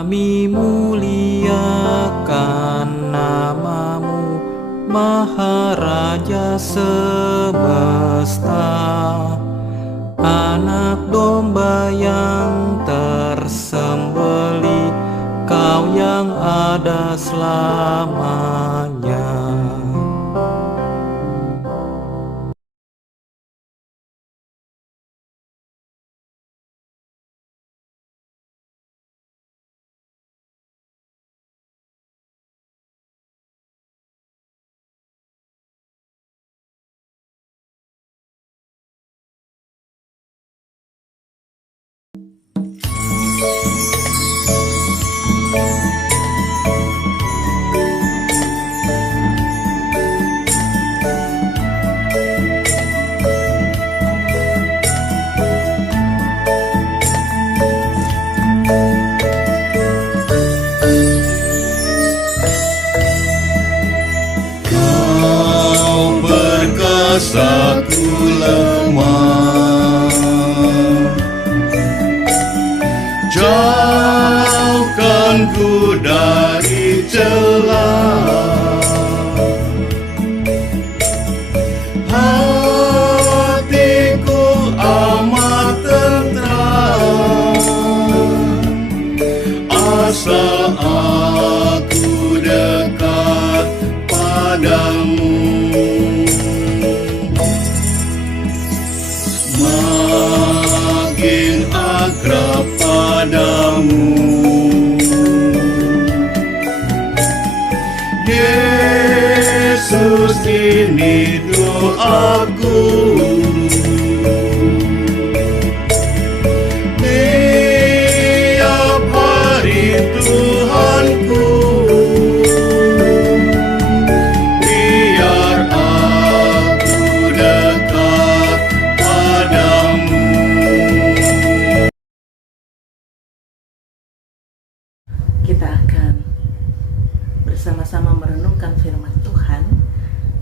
Kami muliakan namamu, Maharaja semesta, Anak domba yang tersembelih, Kau yang ada selamanya. Kau perkasa, ku lemah. Jauhkan ku dari celah. Hatiku amat tentram, asal aku dekat padamu. Makin akrab padamu, Yesus, ini doaku. Tiap hari Tuhanku, biar aku dekat padamu. Kita akan bersama-sama merenungkan firman Tuhan.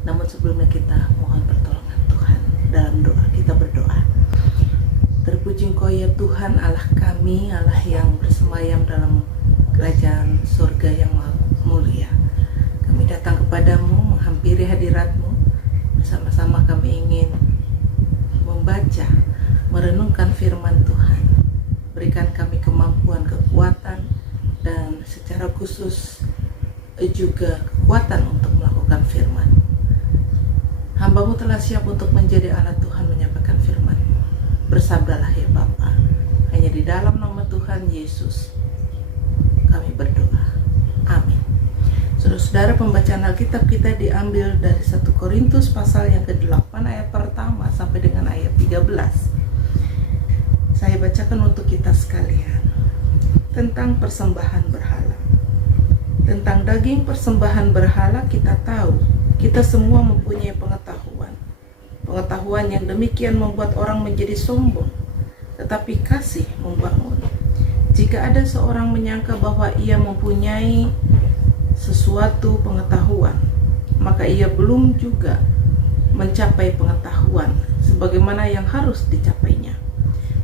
Namun sebelumnya kita mohon pertolongan Tuhan. Dalam doa kita berdoa. Terpuji Engkau ya Tuhan, Allah kami, Allah yang bersemayam dalam kerajaan surga yang maha mulia. Kami datang kepadamu, menghampiri hadirat-Mu. Bersama-sama kami ingin membaca, merenungkan firman Tuhan. Berikan kami kemampuan, kekuatan, dan secara khusus juga kekuatan untuk melakukan firman. Hamba-Mu telah siap untuk menjadi alat Tuhan menyampaikan firman-Mu. Bersabdalah ya Bapa, hanya di dalam nama Tuhan Yesus kami berdoa. Amin. Saudara-saudara, pembacaan Alkitab kita diambil dari 1 Korintus pasal yang ke-8 ayat pertama sampai dengan ayat 13. Saya bacakan untuk kita sekalian. Tentang persembahan berhala. Tentang daging persembahan berhala kita tahu, kita semua mempunyai pengetahuan. Pengetahuan yang demikian membuat orang menjadi sombong, tetapi kasih membangun. Jika ada seorang menyangka bahwa ia mempunyai sesuatu pengetahuan, maka ia belum juga mencapai pengetahuan sebagaimana yang harus dicapainya.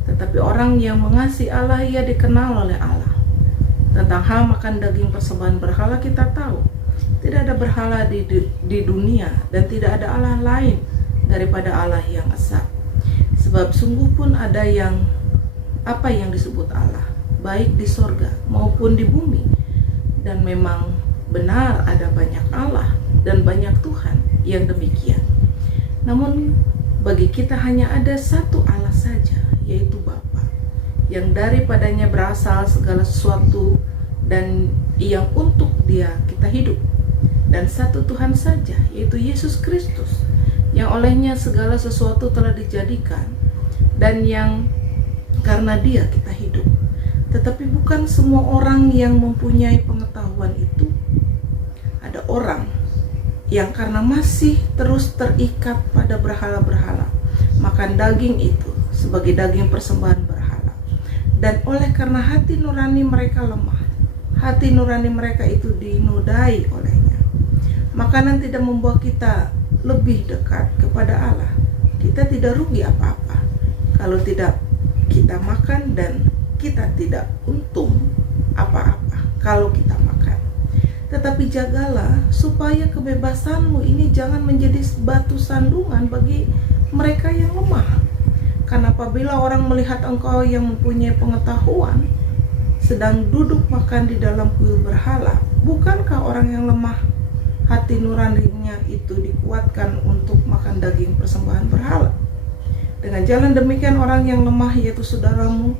Tetapi orang yang mengasihi Allah, ia dikenal oleh Allah. Tentang hal makan daging persembahan berhala kita tahu, tidak ada berhala di dunia dan tidak ada Allah lain daripada Allah yang esa. Sebab sungguh pun ada apa yang disebut Allah, baik di sorga maupun di bumi. Dan memang benar ada banyak Allah dan banyak Tuhan yang demikian. Namun bagi kita hanya ada satu Allah saja, yaitu Bapa, yang daripadanya berasal segala sesuatu dan yang untuk Dia kita hidup. Dan satu Tuhan saja, yaitu Yesus Kristus, yang olehnya segala sesuatu telah dijadikan dan yang karena Dia kita hidup. Tetapi bukan semua orang yang mempunyai pengetahuan itu. Ada orang yang karena masih terus terikat pada berhala-berhala, makan daging itu sebagai daging persembahan berhala. Dan oleh karena hati nurani mereka lemah, hati nurani mereka itu dinodai olehnya, makanan tidak membawa kita lebih dekat kepada Allah. Kita tidak rugi apa-apa kalau tidak kita makan, dan kita tidak untung apa-apa. kalau kita makan. Tetapi jagalah supaya kebebasanmu ini jangan menjadi batu sandungan bagi mereka yang lemah. Karena apabila orang melihat engkau yang mempunyai pengetahuan sedang duduk makan di dalam kuil berhala, bukankah orang yang lemah hati nuraninya itu dikuatkan untuk makan daging persembahan berhala? Dengan jalan demikian orang yang lemah, yaitu saudaramu,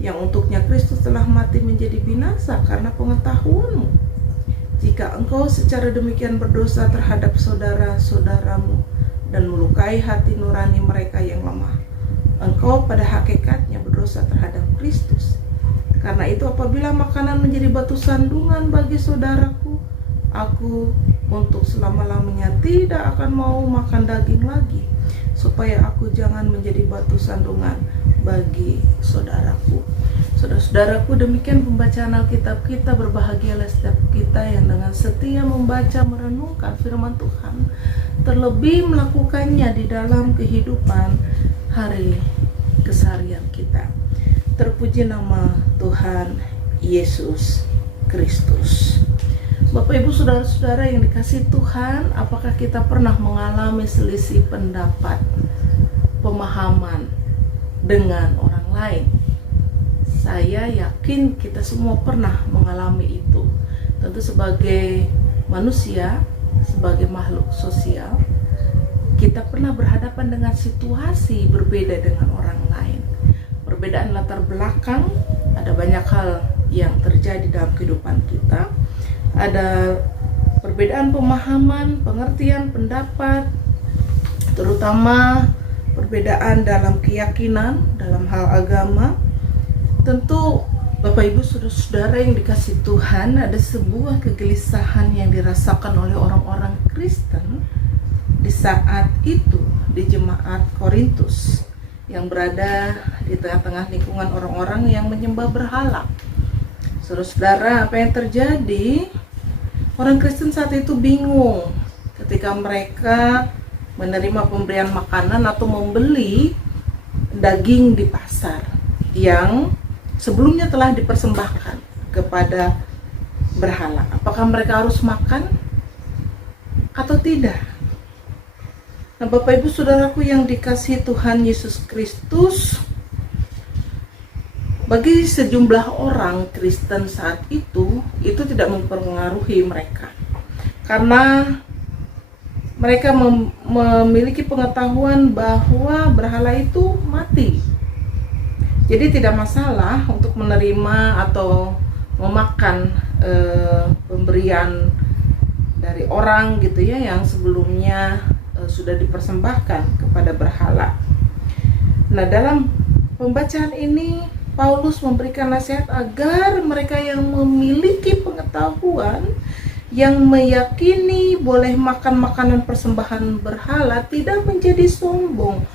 yang untuknya Kristus telah mati, menjadi binasa karena pengetahuanmu. Jika engkau secara demikian berdosa terhadap saudara-saudaramu dan melukai hati nurani mereka yang lemah, engkau pada hakikatnya berdosa terhadap Kristus. Karena itu apabila makanan menjadi batu sandungan bagi saudaraku, aku untuk selama-lamanya tidak akan mau makan daging lagi, supaya aku jangan menjadi batu sandungan bagi saudaraku. Saudara-saudaraku, demikian pembacaan Alkitab kita. Berbahagialah setiap kita yang dengan setia membaca merenungkan firman Tuhan, terlebih melakukannya di dalam kehidupan hari keseharian kita. Terpuji nama Tuhan Yesus Kristus. Bapak Ibu saudara-saudara yang dikasihi Tuhan, apakah kita pernah mengalami selisih pendapat, pemahaman dengan orang lain? Saya yakin kita semua pernah mengalami itu. Tentu sebagai manusia, sebagai makhluk sosial, kita pernah berhadapan dengan situasi berbeda dengan orang lain. Perbedaan latar belakang, ada banyak hal yang terjadi dalam kehidupan kita. Ada perbedaan pemahaman, pengertian, pendapat, terutama perbedaan dalam keyakinan, dalam hal agama. Tentu Bapak Ibu saudara-saudara yang dikasihi Tuhan, ada sebuah kegelisahan yang dirasakan oleh orang-orang Kristen di saat itu di jemaat Korintus yang berada di tengah-tengah lingkungan orang-orang yang menyembah berhala. Saudara-saudara, apa yang terjadi? Orang Kristen saat itu bingung ketika mereka menerima pemberian makanan atau membeli daging di pasar yang sebelumnya telah dipersembahkan kepada berhala. Apakah mereka harus makan atau tidak? Nah, Bapak Ibu saudaraku yang dikasihi Tuhan Yesus Kristus, bagi sejumlah orang Kristen saat itu tidak mempengaruhi mereka, karena mereka memiliki pengetahuan bahwa berhala itu mati. Jadi tidak masalah untuk menerima atau memakan pemberian dari orang gitu ya, yang sebelumnya sudah dipersembahkan kepada berhala. Nah, dalam pembacaan ini Paulus memberikan nasihat agar mereka yang memiliki pengetahuan, yang meyakini boleh makan makanan persembahan berhala, tidak menjadi sombong,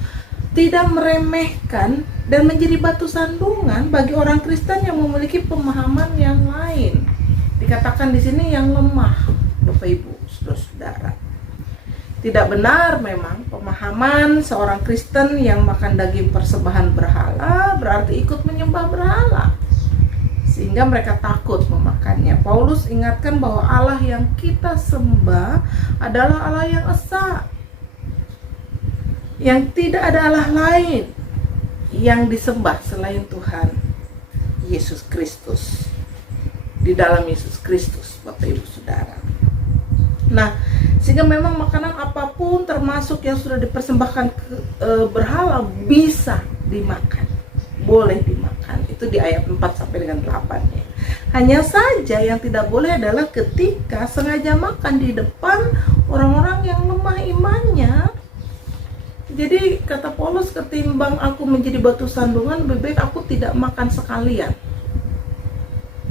tidak meremehkan dan menjadi batu sandungan bagi orang Kristen yang memiliki pemahaman yang lain. Dikatakan di sini yang lemah, Bapak Ibu, saudara-saudara. Tidak benar memang pemahaman seorang Kristen yang makan daging persembahan berhala berarti ikut menyembah berhala, sehingga mereka takut memakannya. Paulus ingatkan bahwa Allah yang kita sembah adalah Allah yang esa, yang tidak ada Allah lain yang disembah selain Tuhan Yesus Kristus. Di dalam Yesus Kristus, Bapak Ibu Saudara. Nah, sehingga memang makanan apapun termasuk yang sudah dipersembahkan ke berhala bisa dimakan, boleh dimakan. Itu di ayat 4 sampai dengan 8 ya. Hanya saja yang tidak boleh adalah ketika sengaja makan di depan orang-orang yang lemah imannya. Jadi kata Paulus, ketimbang aku menjadi batu sandungan, lebih baik aku tidak makan sekalian.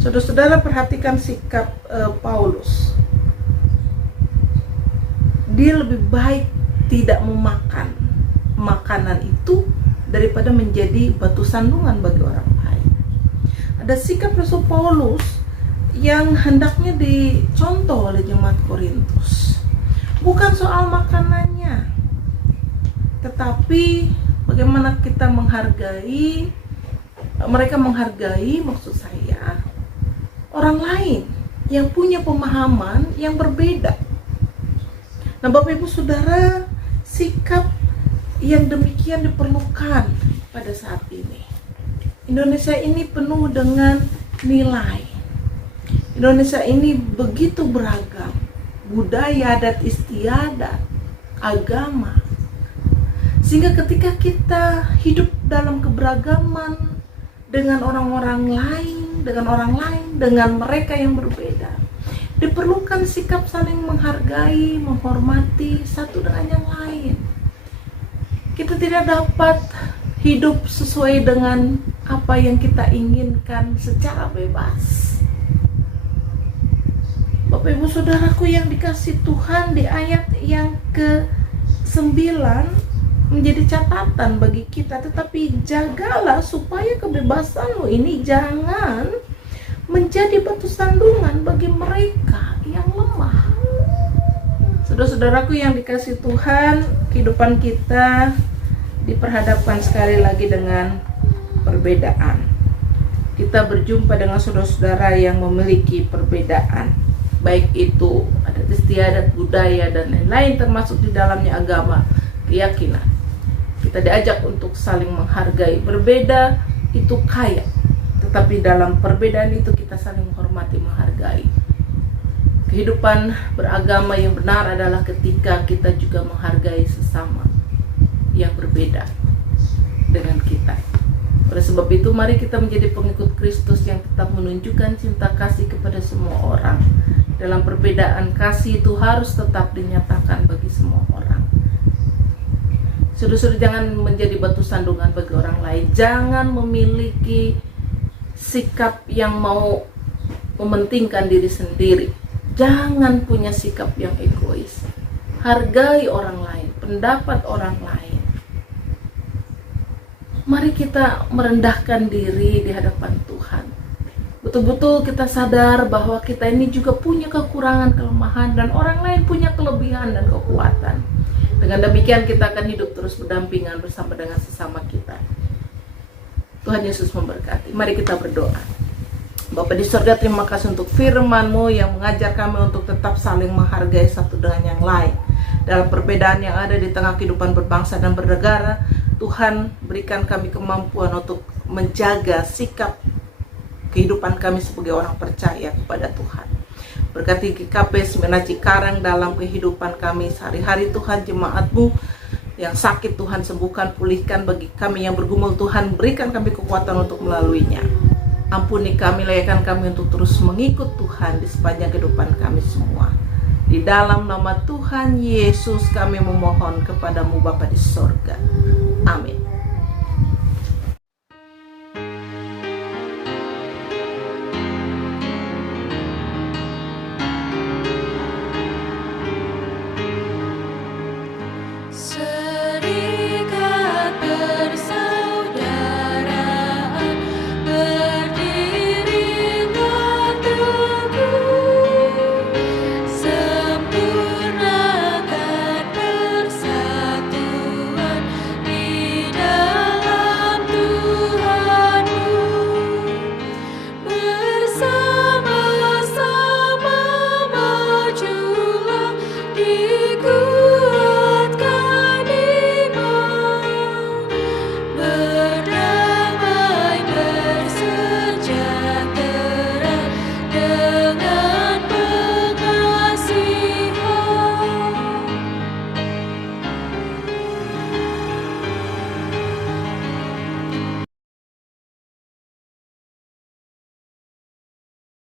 Saudara-saudara, perhatikan sikap Paulus. Dia lebih baik tidak memakan makanan itu daripada menjadi batu sandungan bagi orang lain. Ada sikap Rasul Paulus yang hendaknya dicontoh oleh jemaat Korintus. Bukan soal makanannya, tetapi bagaimana kita menghargai, mereka menghargai, maksud saya, orang lain yang punya pemahaman yang berbeda. Nah, Bapak Ibu Saudara, sikap yang demikian diperlukan pada saat ini. Indonesia ini penuh dengan nilai. Indonesia ini begitu beragam, budaya, adat istiadat, agama. Sehingga ketika kita hidup dalam keberagaman dengan orang-orang lain, dengan mereka yang berbeda, diperlukan sikap saling menghargai, menghormati satu dengan yang lain. Kita tidak dapat hidup sesuai dengan apa yang kita inginkan secara bebas. Bapak Ibu Saudaraku yang dikasih Tuhan, di ayat yang ke-9 menjadi catatan bagi kita, tetapi jagalah supaya kebebasanmu ini jangan menjadi batu sandungan bagi mereka yang lemah. Saudara-saudaraku yang dikasih Tuhan, kehidupan kita diperhadapkan sekali lagi dengan perbedaan. Kita berjumpa dengan saudara-saudara yang memiliki perbedaan, baik itu adat istiadat, budaya, dan lain-lain, termasuk di dalamnya agama, keyakinan. Kita diajak untuk saling menghargai. Berbeda itu kaya, tetapi dalam perbedaan itu kita saling menghormati, menghargai. Kehidupan beragama yang benar adalah ketika kita juga menghargai sesama yang berbeda dengan kita. Oleh sebab itu, mari kita menjadi pengikut Kristus yang tetap menunjukkan cinta kasih kepada semua orang. Dalam perbedaan, kasih itu harus tetap dinyatakan bagi semua orang. Saudara-saudara, jangan menjadi batu sandungan bagi orang lain. Jangan memiliki sikap yang mau mementingkan diri sendiri. Jangan punya sikap yang egois. Hargai orang lain, pendapat orang lain. Mari kita merendahkan diri di hadapan Tuhan. Betul-betul kita sadar bahwa kita ini juga punya kekurangan, kelemahan, dan orang lain punya kelebihan dan kekuatan. Dengan demikian kita akan hidup terus berdampingan bersama dengan sesama kita. Tuhan Yesus memberkati. Mari kita berdoa. Bapa di surga, terima kasih untuk firman-Mu yang mengajar kami untuk tetap saling menghargai satu dengan yang lain. Dalam perbedaan yang ada di tengah kehidupan berbangsa dan bernegara, Tuhan berikan kami kemampuan untuk menjaga sikap kehidupan kami sebagai orang percaya kepada Tuhan. Berkati GKP Semena Cikarang dalam kehidupan kami sehari-hari. Tuhan, jemaat-Mu yang sakit Tuhan sembuhkan, pulihkan. Bagi kami yang bergumul, Tuhan berikan kami kekuatan untuk melaluinya. Ampuni kami, layakkan kami untuk terus mengikut Tuhan di sepanjang kehidupan kami semua. Di dalam nama Tuhan Yesus kami memohon kepadamu Bapa di sorga. Amin. Serikat persaudaraan berdirilah teguh, sempurnakan persatuan di dalam Tuhanmu. Bersama-sama majulah di